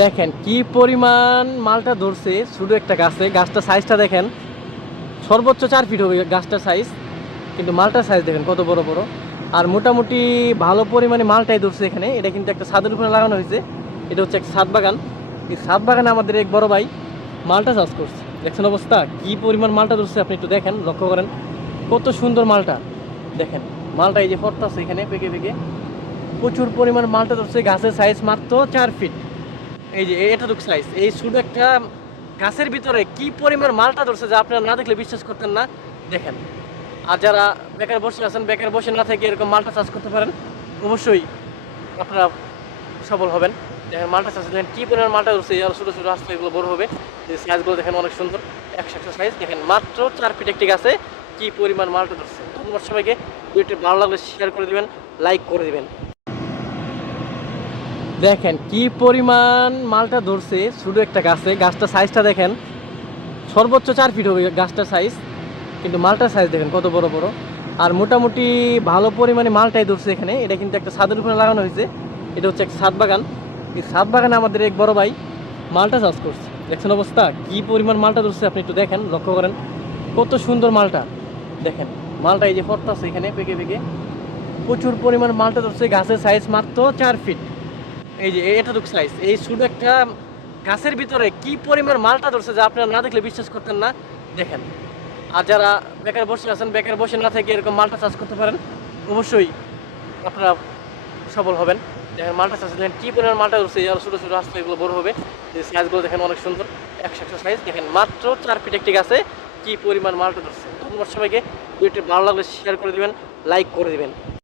দেখেন কি পরিমাণ মালটা ধরছে শুধু একটা গাছে। গাছটার সাইজটা দেখেন, সর্বোচ্চ 4 ফিট হবে গাছটার সাইজ, কিন্তু মালটার সাইজ দেখেন কত বড় বড়। আর মোটামুটি ভালো পরিমাণে মালটাই ধরছে এখানে। এটা কিন্তু একটা ছাদের উপরে লাগানো হয়েছে। এটা হচ্ছে একটা ছাদ বাগান। এই ছাদ বাগানে আমাদের এক বড় ভাই মালটা চাষ করছে। দেখছেন অবস্থা কি পরিমাণ মালটা ধরছে, আপনি একটু দেখেন, লক্ষ্য করেন কত সুন্দর মালটা। দেখেন মালটা এই যে পড়তেছে এখানে পেকে পেকে, প্রচুর পরিমাণ মালটা ধরছে। গাছের সাইজ মাত্র 4 ফিট। এই যে এতটুকু সাইজ, এই শুধু একটা গাছের ভিতরে কি পরিমাণ মালটা ধরছে যা আপনারা না দেখলে বিশ্বাস করতেন না। দেখেন, আর যারা বেকার বসে আছেন, বেকার বসে না থেকে এরকম মালটা চাষ করতে পারেন, অবশ্যই আপনারা সফল হবেন। দেখেন মালটা চাষ দেখেন কি পরিমাণ মালটা ধরছে। আর ছোটো ছোটো আসতে এগুলো বড় হবে। যে সাইজগুলো দেখেন অনেক সুন্দর, 100 সাইজ। দেখেন মাত্র 4 ফিট একটি গাছে কি পরিমাণ মালটা ধরছে। ধন্যবাদ সবাইকে। ভিডিওটি ভালো লাগলে শেয়ার করে দিবেন, লাইক করে দিবেন। দেখেন কি পরিমাণ মালটা ধরছে শুধু একটা গাছে। গাছটার সাইজটা দেখেন, সর্বোচ্চ 4 ফিট হবে গাছটার সাইজ, কিন্তু মালটার সাইজ দেখেন কত বড় বড়। আর মোটামুটি ভালো পরিমাণে মালটাই ধরছে এখানে। এটা কিন্তু একটা ছাদের উপরে লাগানো হয়েছে। এটা হচ্ছে একটা ছাদ বাগান। এই ছাদ বাগানে আমাদের এক বড় ভাই মালটা চাষ করছে। দেখছেন অবস্থা কি পরিমাণ মালটা ধরছে, আপনি একটু দেখেন, লক্ষ্য করেন কত সুন্দর মালটা। দেখেন মালটা এই যে পড়তেছে এখানে পেকে পেকে, প্রচুর পরিমাণ মালটা ধরছে। গাছের সাইজ মাত্র 4 ফিট। এই যে এতটুকু সাইজ, এই শুধু একটা গাছের ভিতরে কি পরিমাণ মালটা ধরছে যা আপনারা না দেখলে বিশ্বাস করতেন না। দেখেন, আর যারা বেকার বসে আছেন, বেকার বসে না থেকে এরকম মালটা চাষ করতে পারেন, অবশ্যই আপনারা সফল হবেন। দেখেন মালটা চাষ দেখেন কি পরিমাণ মালটা ধরছে। আর ছোটো ছোটো আসতে এগুলো বড় হবে। যে সাইজগুলো দেখেন অনেক সুন্দর, 100 সাইজ। দেখেন মাত্র 4 ফিট একটি গাছে কি পরিমাণ মালটা ধরছে। ধন্যবাদ সবাইকে। ভিডিওটি ভালো লাগলে শেয়ার করে দিবেন, লাইক করে দিবেন।